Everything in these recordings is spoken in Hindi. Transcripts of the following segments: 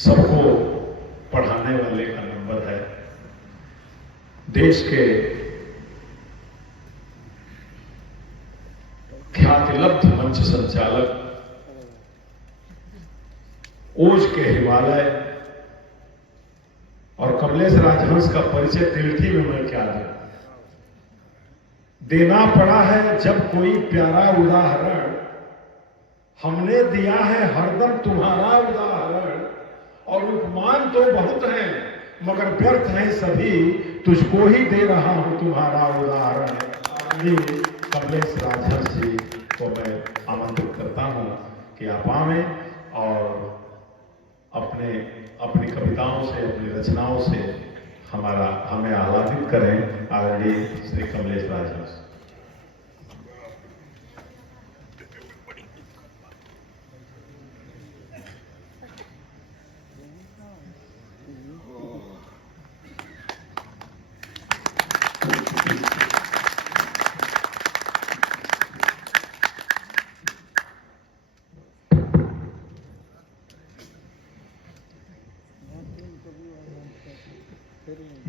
सबको पढ़ाने वाले का नंबर है। देश के ख्यातिलब्ध मंच संचालक ओज के हिमालय और कमलेश राजहंस का परिचय तिलठी में मैं क्या दूं। देना पड़ा है जब कोई प्यारा उदाहरण, हमने दिया है हरदम तुम्हारा उदाहरण। और उपमान तो बहुत हैं मगर व्यर्थ हैं सभी, तुझको ही दे रहा हूं तुम्हारा उदाहरण। कमलेश राजहंस जी को मैं आमंत्रित करता हूं कि आप आवें और अपनी कविताओं से, अपनी रचनाओं से हमें आह्लादित करें। आदरणीय श्री कमलेश राजहंस।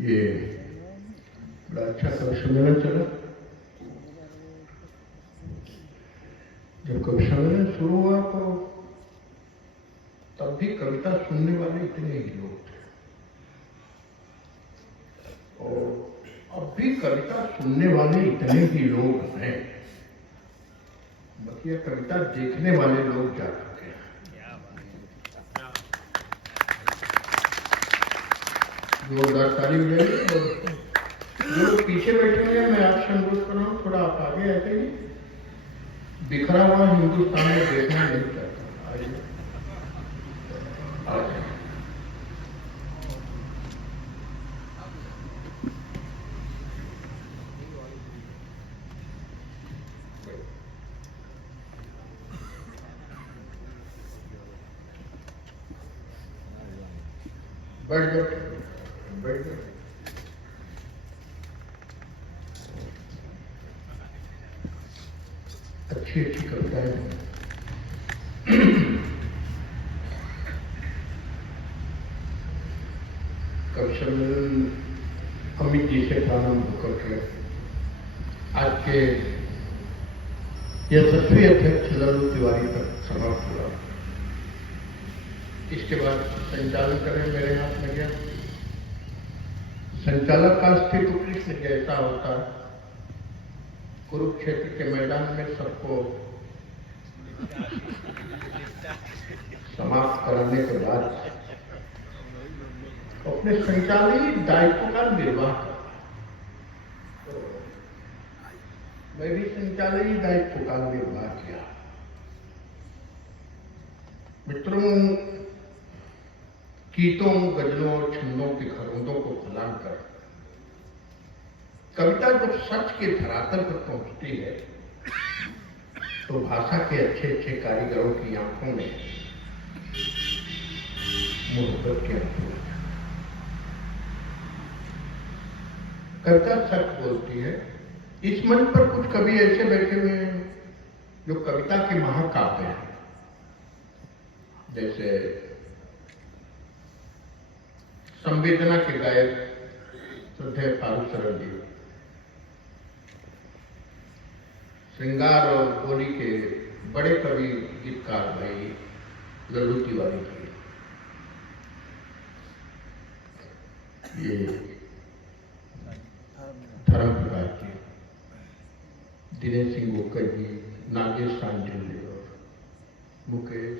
ये बड़ा अच्छा कवि सम्मेलन चला। जब कवि सम्मेलन शुरू हुआ तो तब भी कविता सुनने वाले इतने ही लोग थे, और अब भी कविता सुनने वाले इतने ही लोग हैं। बाकी कविता देखने वाले लोग जा चुके हैं। जोरदार ताली बजाइए। और जो लोग पीछे बैठे हैं मैं आपसे अनुरोध कर रहा हूँ, थोड़ा आप आगे आते ही। बिखरा हुआ हिंदुस्तान में देखना नहीं चाहता। आइए बैठ जाओ, बैठ जाओ। अच्छी अच्छी कविताएं हैं। कवि सम्मेलन अमित जी से प्रारंभ करके आज के यशस्वी अध्यक्ष लल्लू तिवारी तक समाप्त हुआ। इसके बाद संचालन करें मेरे हाथ में गया। संचालक का अस्तित्व कृष्ण जैसा होता है। कुरुक्षेत्र के मैदान में सबको समाप्त कराने के बाद अपने संचालकीय दायित्व का निर्वाह करता। तो मैं भी संचालकीय दायित्व का निर्वाह किया। मित्रों, गीतों, गजलों और छंदों के खरोंदों को फलांग कर कविता जब सच के धरातल पर पहुंचती है तो भाषा के अच्छे अच्छे कारीगरों की आंखों में मोहब्बत के आंसू होते हैं। कविता सच बोलती है। इस मंच पर कुछ कवि ऐसे बैठे हुए हैं जो कविता के महाकाव्य हैं, जैसे संवेदना के गायक श्रद्धेय फारूक शरण जी, श्रृंगार और बोली के बड़े कवि गीतकार भाई लल्लू तिवारी जी, ये धर्म प्रकाश जी, दिनेश सिंह गोकर जी, नागेश सांझल जी और मुकेश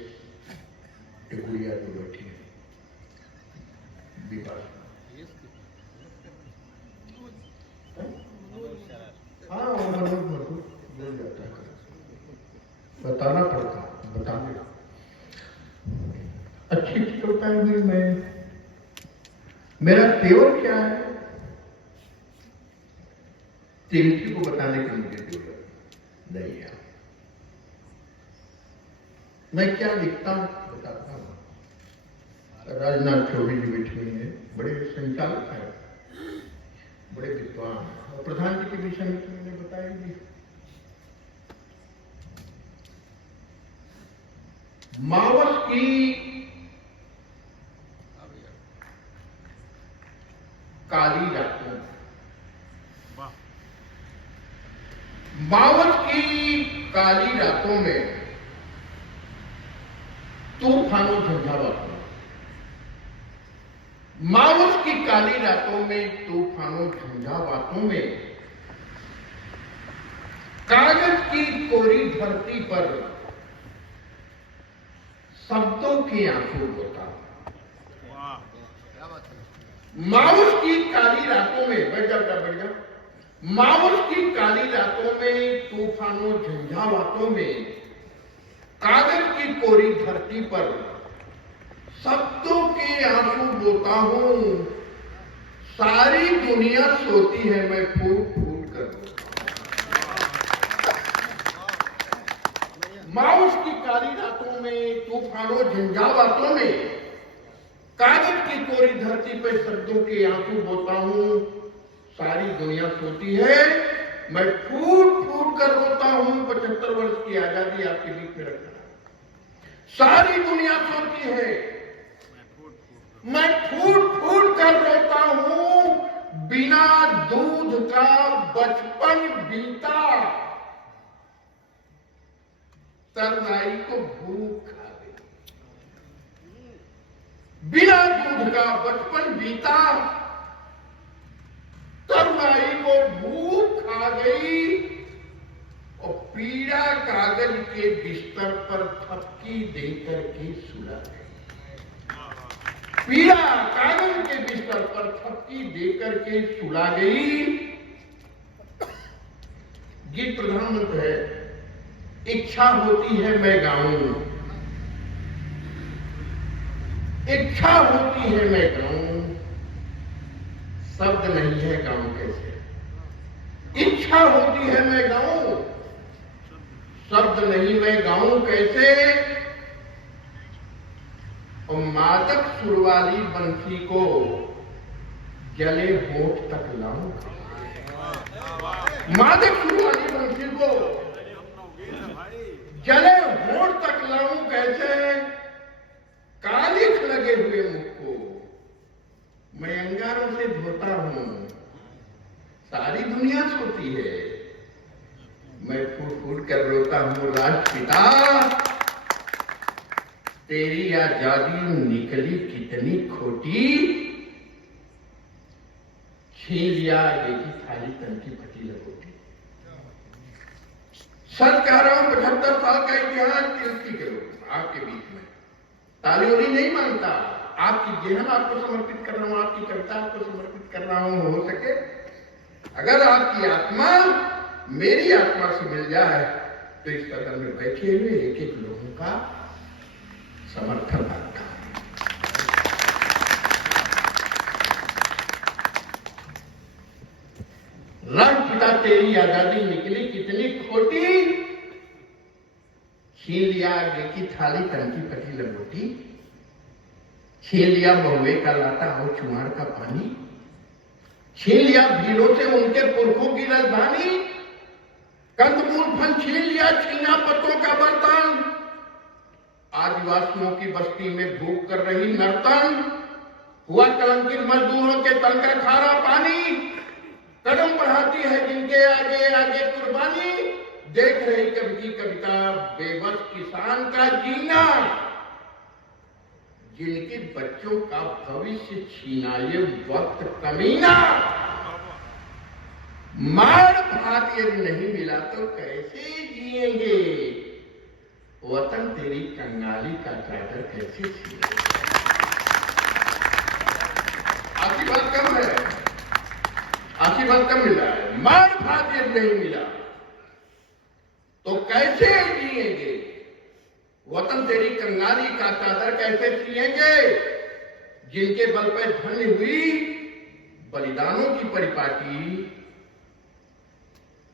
टिकुड़िया जो बैठी है, हाँ वो मनोज मधुर बोल जाता है, बताना पड़ता, बताने अच्छी अच्छी कविताएं हुई। मेरा तेवर क्या है तिलठी को बताने के मुझे जरूरत नहीं है। मैं क्या लिखता हूं बताता हूं। राजनाथ चौबे जी बैठे हुए हैं, बड़े संचालक हैं, बड़े विद्वान, और प्रधान जी के विषय में तो मैंने बताया ही। मावस की काली रातों, मावस की काली रातों में, तूफानों झंझावातों, मावस की काली रातों में, तूफानों झंझावातों में, कागज की कोरी धरती पर शब्दों के आंसू होता। मावस की काली रातों में, बैठ जा, मावस की काली रातों में, तूफानों झंझावातों में, कागज की कोरी धरती पर शब्दों के आंसू बोता हूं। सारी दुनिया सोती है, मैं फूट फूट कर मावस की काली रातों में, तूफानों झंझावातों में, कागज की कोरी धरती पर शब्दों के आंसू बोता हूं। सारी दुनिया सोती है, मैं फूट फूट कर रोता हूं। 75 वर्ष की आजादी आपके बीच में रखना। सारी दुनिया सोती है, मैं फूट फूट कर रोता हूं। बिना दूध का बचपन बीता, तरनाई को भूख खा गई। बिना दूध का बचपन बीता, तरनाई को भूख खा गई। और पीड़ा कागज के बिस्तर पर थपकी देकर के सुला गई। पीड़ा कागज के बिस्तर पर थपकी देकर के सुला गई। गीत प्रधानमंत्री है, इच्छा होती है मैं गाऊं, इच्छा होती है मैं गाऊं, शब्द नहीं है गाऊं कैसे। इच्छा होती है मैं गाऊं, शब्द नहीं मैं गाऊं कैसे। और मादक सुर वाली बंसी को जले होठ तक लाऊं। मादक सुर वाली बंसी को जले होठ तक लाऊं कैसे। कालिख लगे हुए मुख को मैं अंगारों से धोता हूं। सारी दुनिया सोती है, मैं फूट फूट कर रोता हूं। राष्ट्रपिता तेरी आजादी निकली कितनी खोटी। छीन लिया देखी थाली तन की फटी लकोटी। सच कह रहा हूं, 75 साल का इतिहास तिरछी करो आपके बीच में। ताली नहीं मांगता, आपकी जेहन आपको समर्पित कर रहा हूं, आपकी कविता आपको समर्पित कर रहा हूं। हो सके अगर आपकी आत्मा मेरी आत्मा से मिल जाए तो इस सदन में बैठे हुए एक एक लोगों का समर्थन मांगता। राष्ट्रपिता तेरी आजादी निकली कितनी खोटी। छीन लिया आगे की थाली तन की फटी लंगोटी। छीन लिया बहुए का लाटा और चुमार का पानी। छीन लिया भीड़ों से उनके पुरखों की राजधानी। कंदमूल फल छीन लिया छीना पत्तों का बर्तन। आदिवासियों की बस्ती में भूख कर रही नर्तन। हुआ कलंकित मजदूरों के तन का खारा पानी। कदम बढ़ाती है जिनके आगे आगे कुर्बानी। देख रही कवि की कविता बेबस किसान का जीना। जिनके बच्चों का भविष्य छीना ये वक्त कमीना। मार भात यदि नहीं मिला तो कैसे जिएंगे। वतन तेरी कंगाली का चादर कैसे छीने। आशीर्वाद कम है, आशीर्वाद कम मिला है। मार भात यदि नहीं मिला तो कैसे जिएंगे। वतन तेरी कंगाली का चादर कैसे जिएंगे। जिनके बल पर धन्य हुई बलिदानों की परिपाटी।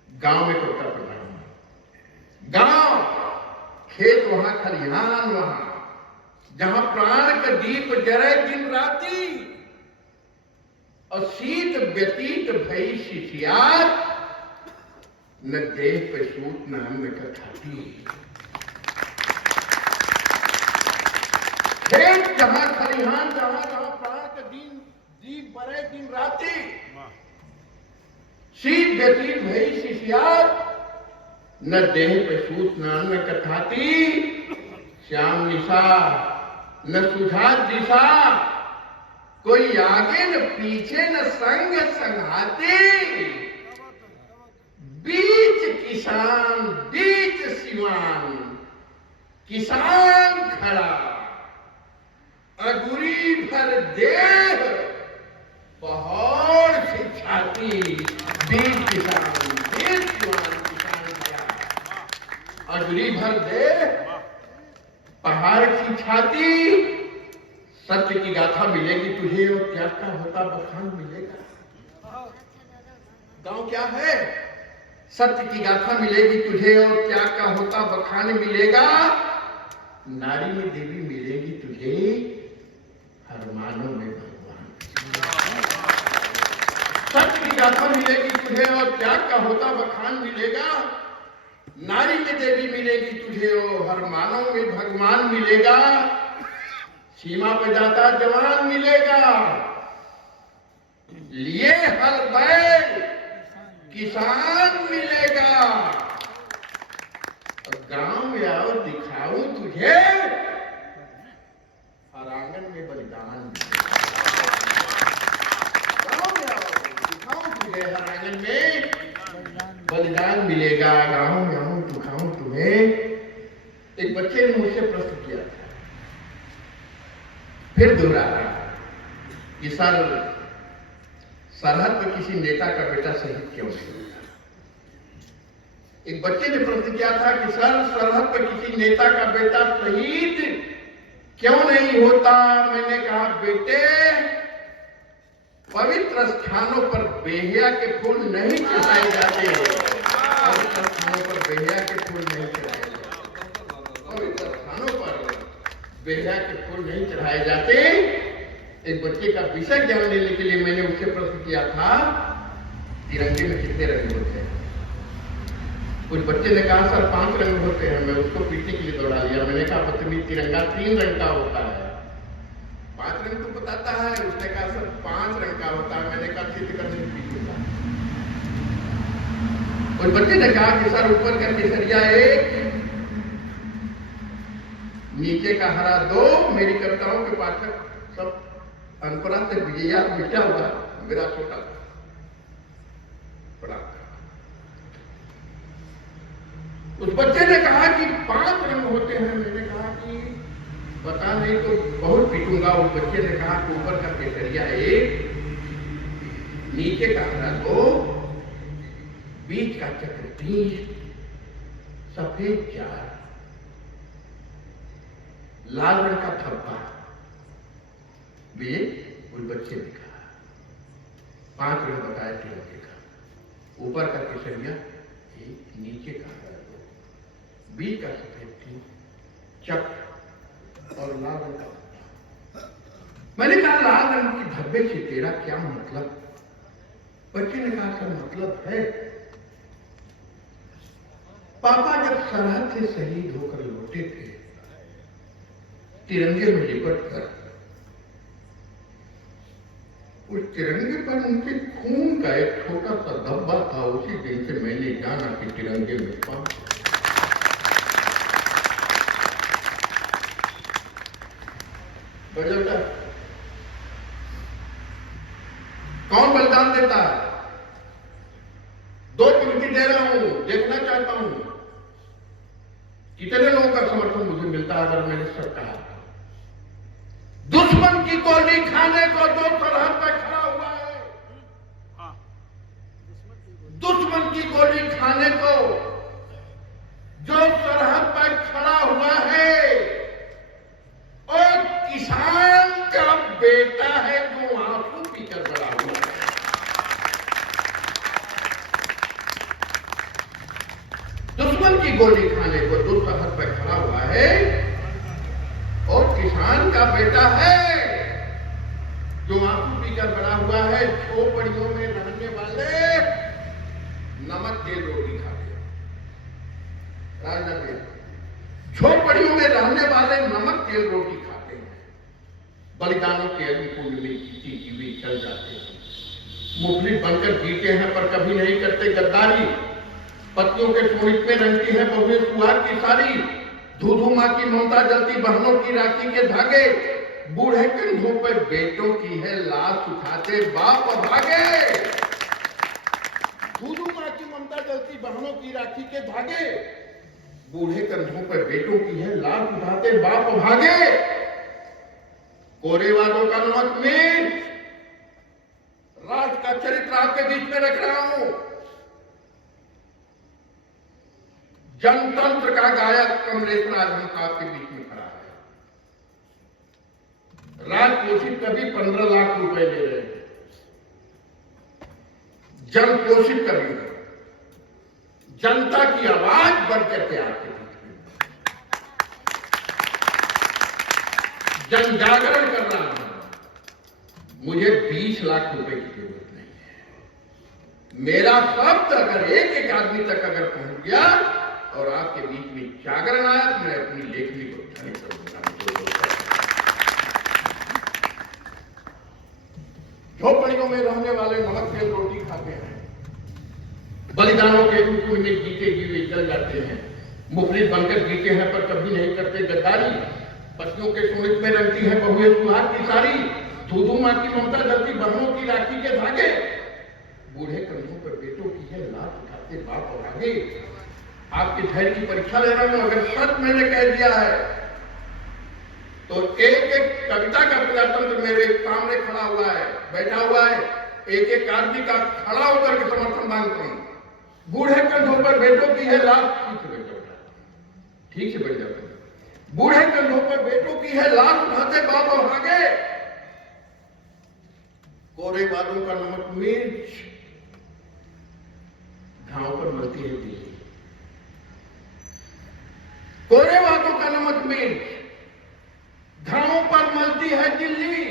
गांव में कोटा प्रधान, गांव खेत वहां खलिहान वहां जहां प्राण का दीप जरे दिन राती। और शीत व्यतीत भई शिशियात। न देह पे सूत न अन्न का खाती। खेत जहां खलिहान जहां जहां प्राण का दीप परे दिन राति शीत व्यतीत भई शिशियात न देह पे सूत न अन्न कथाती श्याम निशा न सुझात दिशा कोई आगे न पीछे न संग संघाती बीच किसान बीच सिवान किसान खड़ा अगुरी भर देह पहाड़ से छाती बीच किसान बीच सिवान किसान खड़ा अगुरी भर देह पहाड़ की छाती सत्य की गाथा मिलेगी तुझे और त्याग का होता बखान मिलेगा। गांव क्या है? सत्य की गाथा मिलेगी तुझे और त्याग का होता बखान मिलेगा। नारी में देवी मिलेगी तुझे हर मानव में भगवान। सत्य की गाथा मिलेगी तुझे और त्याग का होता बखान मिलेगा। नारी में देवी मिलेगी तुझे और हर मानव में भगवान मिलेगा। सीमा पे जाता जवान मिलेगा लिए हर बैल किसान मिलेगा। गांव में आओ दिखाऊं तुझे हर आंगन में बलिदान मिलेगा। गांव में आओ दिखाऊं तुझे हर आंगन में बलिदान मिलेगा। गांव में आओ दिखाऊं तुम्हें। एक बच्चे ने मुझसे प्रश्न किया था, फिर दोहरा रहा कि सर सरहद पर किसी नेता का बेटा शहीद क्यों नहीं होता? एक बच्चे ने प्रश्न किया था कि सर सरहद पर किसी नेता का बेटा शहीद क्यों नहीं होता? मैंने कहा बेटे पवित्र स्थानों पर बेहिया के फूल नहीं चढ़ाए जाते। पवित्र स्थानों पर बेहिया के फूल नहीं चढ़ाए जाते। पवित्र स्थानों पर बेहिया के फूल नहीं चढ़ाए जाते। एक बच्चे का विषय ज्ञान लेने के लिए मैंने उससे प्रश्न किया था तिरंगे में कितने रंग होते हैं? कुछ बच्चे ने कहा सर 5 रंग होते हैं। मैं उसको पीछे के लिए दौड़ा लिया। मैंने कहा बदतमीज तिरंगा 3 रंग का होता है। 5 रंग तो बताता है। उसने कहा सर 5 रंग का होता है। मैंने कहा सिद्ध करने के पीछे था। कुछ बच्चे ने कहा कि सर ऊपर का केसरिया 1 नीचे का हरा 2। मेरी कविताओं के पाठक सब अनपढ़ा से विजया मिटा हुआ मेरा छोटा बड़ा। उस बच्चे ने कहा कि 5 रंग होते हैं। मैंने कहा कि पता नहीं तो बहुत पीटूंगा। उस बच्चे ने कहा कि ऊपर का केसरिया 1 नीचे का हरा 2 बीच का चक्र 3 सफेद 4 लाल रंग का थप्पा। उस बच्चे ने कहा 5 रंग बताया तिरंगे का। ऊपर का केसरिया 1 नीचे का हरा 2 बीच का सफेद 3 चक्र और लाल रंग का थप्पा। मैंने कहा लाल रंग की धब्बे से तेरा क्या मतलब? बच्चे ने कहा सर मतलब है पापा जब सरहद से शहीद होकर लौटे थे तिरंगे में लिपट कर, उस तिरंगे पर उनके खून का एक छोटा सा धब्बा था। उसी दिन से मैंने जाना कि तिरंगे में पाप। कौन बलिदान देता है? 2 चुटकी दे रहा हूं, देखना चाहता हूं कितने लोगों का समर्थन मुझे मिलता है। अगर मैंने सब कहा दुश्मन की गोली खाने को जो सरहद पर खड़ा हुआ है, दुश्मन की गोली खाने को जो सरहद पर खड़ा हुआ है और किसान का बेटा है जो आंसू पीकर बड़ा हुआ है। दुश्मन की गोली खाने को जो सरहद पर खड़ा हुआ है और किसान का बेटा है जो आंसू पीकर बड़ा हुआ है। झोपड़ियों में रहने वाले नमक तेल रोटी खाते हैं। राजनीति झोपड़ियों में रहने वाले नमक तेल रोटी खाते हैं। बलिदानों के अग्निकुंड में जीती जीवी चल जाते हैं, मुफलिस बनकर जीते हैं पर कभी नहीं करते गद्दारी, पतियों के शोणित में रंगती है बहुएं सुहाग की सारी, धू माँ की ममता जलती बहनों की राखी के धागे, बूढ़े कंधों पर बेटों की है लाश उठाते बाप भागे। धू माँ की ममता जलती बहनों की राखी के धागे, बूढ़े कंधों पर बेटों की है लाश उठाते बाप भागे। कोरे वालों का नमक में राज का चरित्र आपके बीच में रख रहा हूं। जनतंत्र का गायक कमलेश्वर आज हमका आपके बीच में खड़ा है। राजपोषित कवि 15 लाख रुपए ले रहे हैं, जन पोषित कवि, जनता की आवाज बढ़कर के आपके बीच में जन जागरण कर रहा हूं। मुझे 20 लाख रुपए की जरूरत नहीं है। मेरा शब्द अगर एक आदमी तक अगर पहुंच गया और आपके बीच में जागरण आया तो मैं अपनी लेखनी को ध्वनि करूंगा। झोपड़ियों में रहने वाले नमक तेल रोटी खाते हैं, बलिदानों के रूप में जीते जीवे जल जाते हैं, मुफलिस बनकर जीते हैं पर कभी नहीं करते गद्दारी, पतियों के शोणित में रंगती है बहुएं सुहाग की सारी, धू माँ की ममता जलती बहनों की राखी के धागे, बूढ़े कंधों पर बेटों की है लाश उठाते बाप और आगे। आपके धैर्य की परीक्षा ले रहा हूं, अगर सच मैंने कह दिया है तो एक एक कविता का प्रजातंत्र मेरे सामने खड़ा हुआ है, बैठा हुआ है, एक एक आदमी का खड़ा होकर के समर्थन मांगता हूं। बूढ़े कंधों पर बेटों की है लाश, ठीक से बैठ जाता हूं। बूढ़े कंधों पर बेटों की है लाश उठाते बाप और आगे। कोरे वालों का नमक मिर्च घाव पर मरती है दिल्ली, कोरे वालों का नमक मिर्च घावों पर मलती है दिल्ली,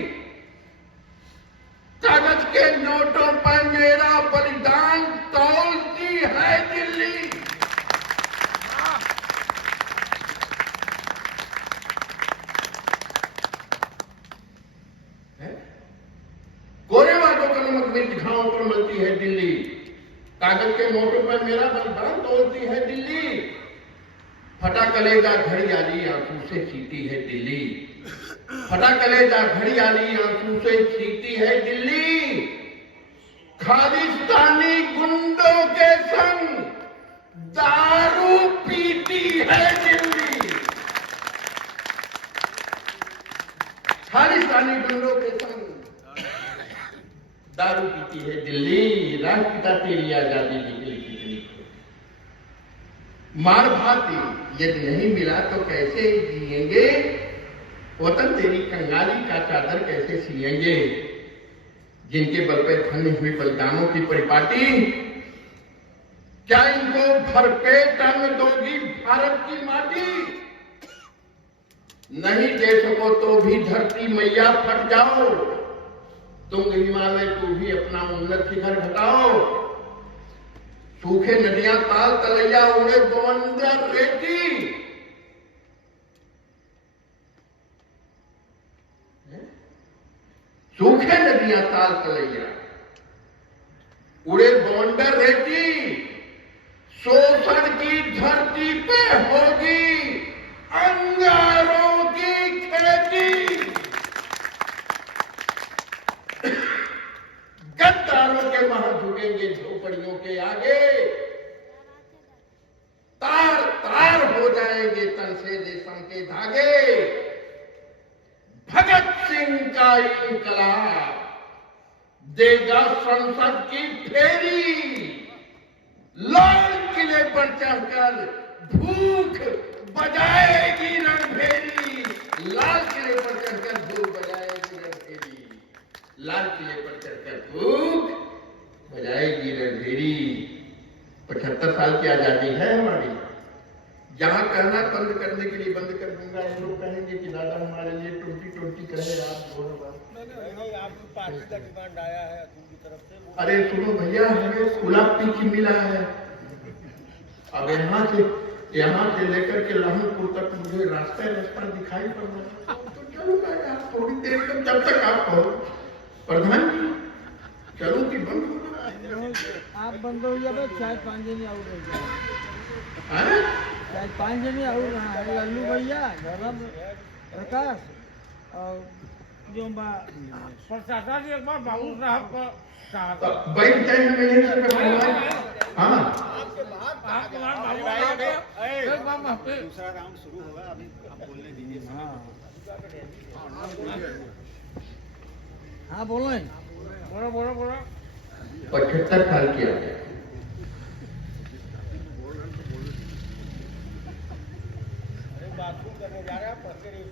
कागज के नोटों पर मेरा बलिदान तौलती है दिल्ली। कोरे वालों का नमक मिर्च घावों पर मलती है दिल्ली, कागज के नोटों पर मेरा बलिदान तौलती है दिल्ली, फटा कलेजा घड़ियाली आंसू से सीती है दिल्ली, फटा कलेजा घड़ियाली आंसू से सीती है दिल्ली, खालिस्तानी गुंडों के संग दारू पीती है दिल्ली, खालिस्तानी गुंडों के संग दारू पीती है दिल्ली। राष्ट्रपिता तेरी आजादी निकली कितनी मार भाती यदि नहीं मिला तो कैसे जिएंगे, वतन तेरी कंगाली का चादर कैसे सिएंगे, जिनके बल पे धन्य हुई बलिदानों की परिपाटी, क्या इनको भरपेट अन्न दोगी भारत की माटी। नहीं दे सको तो भी धरती मैया फट जाओ, तुम हिमालय को भी अपना उन्नत शिखर घटाओ, सूखे नदियां ताल तलैया उड़े बवंडर रेती, सूखे नदियां ताल तलैया उड़े बवंडर रेती, शोषण की धरती पे होगी अंगारों की खेती, गद्दारों के महल झुकेंगे झोपड़ियों के आगे, तार तार हो जाएंगे तन से रेशम के धागे, भगत सिंह का इंकलाब देगा संसद की फेरी, लाल किले पर चढ़कर भूख बजाएगी रणभेरी, लाल किले पर चढ़कर भूख बजाएगी रणभेरी, लाल किले पर चढ़कर भूख बजाएगी रणभेरी। 75 साल की आजादी है हमारी, जहां कहना बंद करने के लिए बंद कर दूंगा, हम लोग कहेंगे कि दादा हमारे लिए 2020 कहे आप आपकी पार्टी का डिमांड आया है की तरफ से। अरे सुनो भैया, हमें खुला पिच मिला है, अब यहाँ से लेकर के लहनपुर तक मुझे रास्ता दिखाई पड़ रहा है, तो चलूंगा यार थोड़ी देर तक, जब तक आप कहो। प्रधान जी चलूं कि बंद होना? आप बंद हो जाए 4-5 जने आउट हो जाए, हैं? 4-5 जने आउट रहा है, लल्लू भैया, धर्म प्रकाश और जो प्रशासन एक बार बाबू साहब का तो बैठ जाए हम यहीं से बैठवाएं। हाँ आपके बाद बाबू साहब एक बार दूसरा राउंड शुरू होगा, अभी आप बोलने दीजिए। हाँ बोलो बोलो बोलो 75 साल किया गया। बाथरूम करने जा रहे हैं पढ़ते रहिए।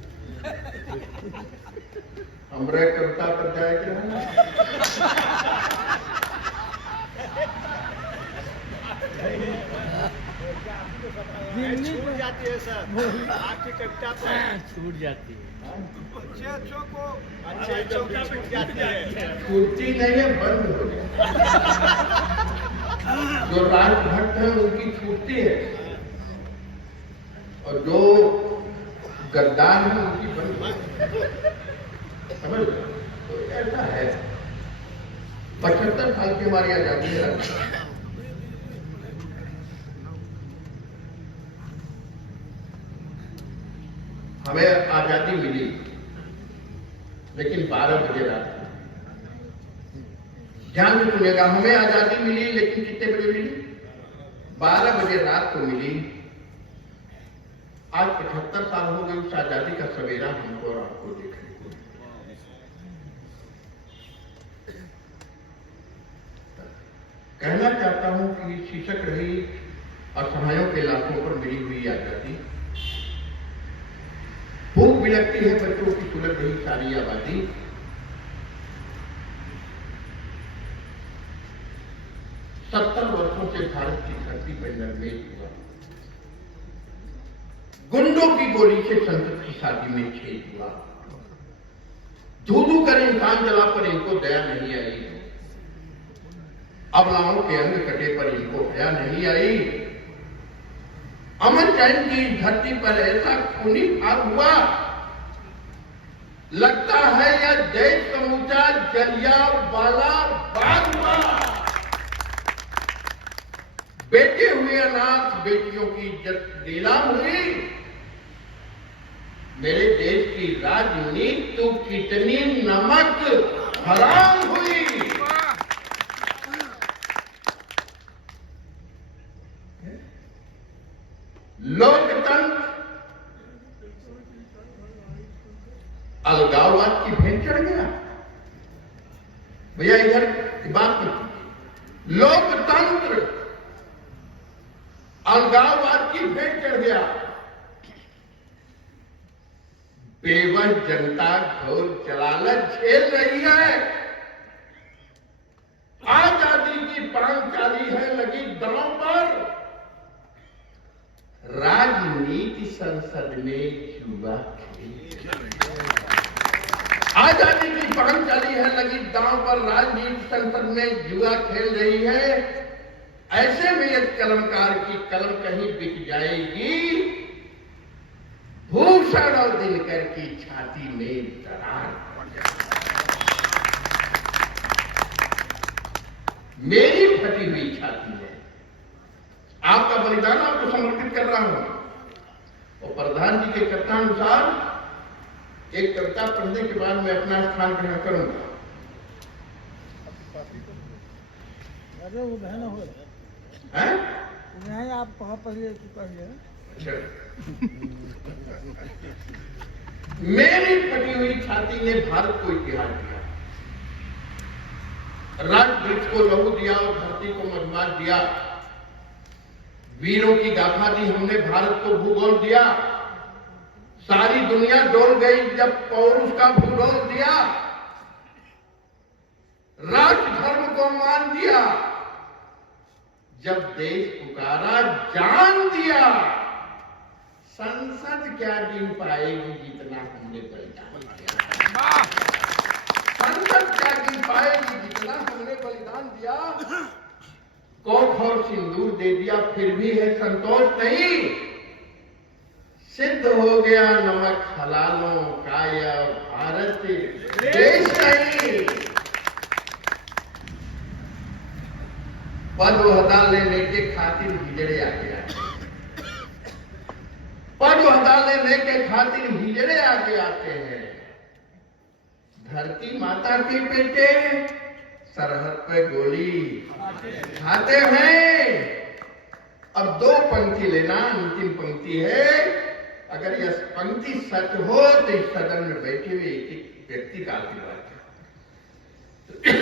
हमरे कविता पर जाए कि नहीं? छूट जाती है सर, आपकी कविता पर छूट जाती है, अच्छे अच्छों को अच्छे अच्छों की छूट जाती है। छूटती नहीं है, बंद हो गई। जो राजभक्त है उनकी छूटती है और जो गद्दार है उनकी बंद हो गई। समझ लो? तो ऐसा है। 75 साल की हमारी आजादी है। हमें आजादी मिली लेकिन 12 बजे रात को। ध्यान से सुनिएगा, हमें आजादी मिली लेकिन कितने बजे मिली? 12 बजे रात को मिली। आज 75 साल हो गए उस आजादी का सवेरा हमको और आपको देखने को। कहना चाहता हूं कि शीर्षक रही असहायों के लाखों पर मिली हुई आजादी। भूख भी लगती है बच्चों की सुलग रही सारी आबादी। सत्तर वर्षों से भारत की धरती पर नरमेज हुआ। गुंडों की गोली से संसद की शादी में छेद हुआ। धू कर इंसान जला पर इनको दया नहीं आई। अबलाओं के अंग कटे पर इनको दया नहीं आई। अमन चैन की धरती पर ऐसा खूनी भाग हुआ, लगता है यह देश समूचा जलियांवाला बाग हुआ। बेटे हुए अनाथ, बेटियों की इज्जत नीलाम हुई। मेरे देश की राजनीति तो कितनी नमक हराम हुई। लोकतंत्र अलगाववाद की भेंट चढ़ गया। भैया इधर की बात नहीं। लोकतंत्र अलगाववाद की भेंट चढ़ गया। बेबस जनता घोर जलालत झेल रही है। आजादी की पांचाली है लगी दरों पर। राजनीति संसद में जुआ खेल। आजादी की पांचाली है लगी दांव पर। राजनीति संसद में जुआ खेल रही है। ऐसे में एक कलमकार की कलम कहीं बिक जाएगी। भूषण और दिनकर की छाती में दरार पड़ जाएगी। मेरी फटी हुई छाती है। आपका बलिदान आपको समर्पित कर रहा हूं। और प्रधान जी के कथनानुसार एक कविता पढ़ने के बाद मैं अपना स्थान ग्रहण करूंगा। अरे वो बहन हो हैं? नहीं, आप कहाँ पढ़िए कि पढ़िए। अच्छा। मेरी फटी हुई छाती ने भारत को इतिहास दिया। राज वृक्ष को लहू दिया और धरती को मजमात दिया। वीरों की गाथा दी हमने, भारत को भूगोल दिया। सारी दुनिया डोल गई जब पौरुष का भूगोल दिया। राष्ट्र धर्म को मान दिया जब देश पुकारा, जान दिया। संसद क्या गिन पाएगी जितना हमने बलिदान दिया। संसद क्या गिन पाएगी जितना हमने बलिदान दिया। कोख और सिंदूर दे दिया फिर भी है संतोष नहीं। सिद्ध हो गया नमक हलालों का यह भारत देश नहीं। पद वहदा लेने के खातिर हिजड़े आगे आते हैं। पद वहदा लेने के खातिर हिजड़े आगे आते हैं। धरती माता के बेटे सरहद पे गोली खाते हैं। अब दो पंक्ति लेना, अंतिम पंक्ति है। अगर यह पंक्ति सच हो तो इस सदन में बैठे हुए एक एक व्यक्ति का आशीर्वाद है।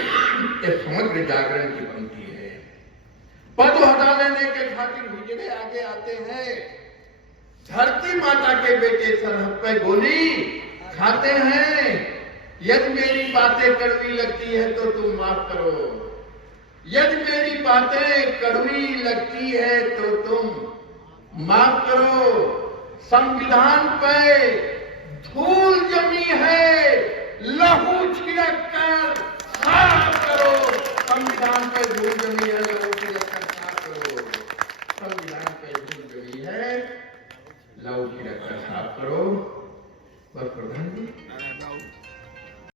यह समग्र जागरण की पंक्ति है। पद हटा लेने के खातिर हिजड़े आगे आते हैं। धरती माता के बेटे सरहद पे गोली खाते हैं। यदि मेरी बातें कड़वी लगती है तो तुम माफ करो। यदि मेरी बातें कड़वी लगती है तो तुम माफ करो। संविधान पे धूल जमी है, लहू छिड़क कर साफ करो। संविधान पे धूल जमी है, लहू छिड़क कर साफ करो। संविधान पे धूल जमी है, लहू छिड़क कर साफ करो। बस प्रधान जी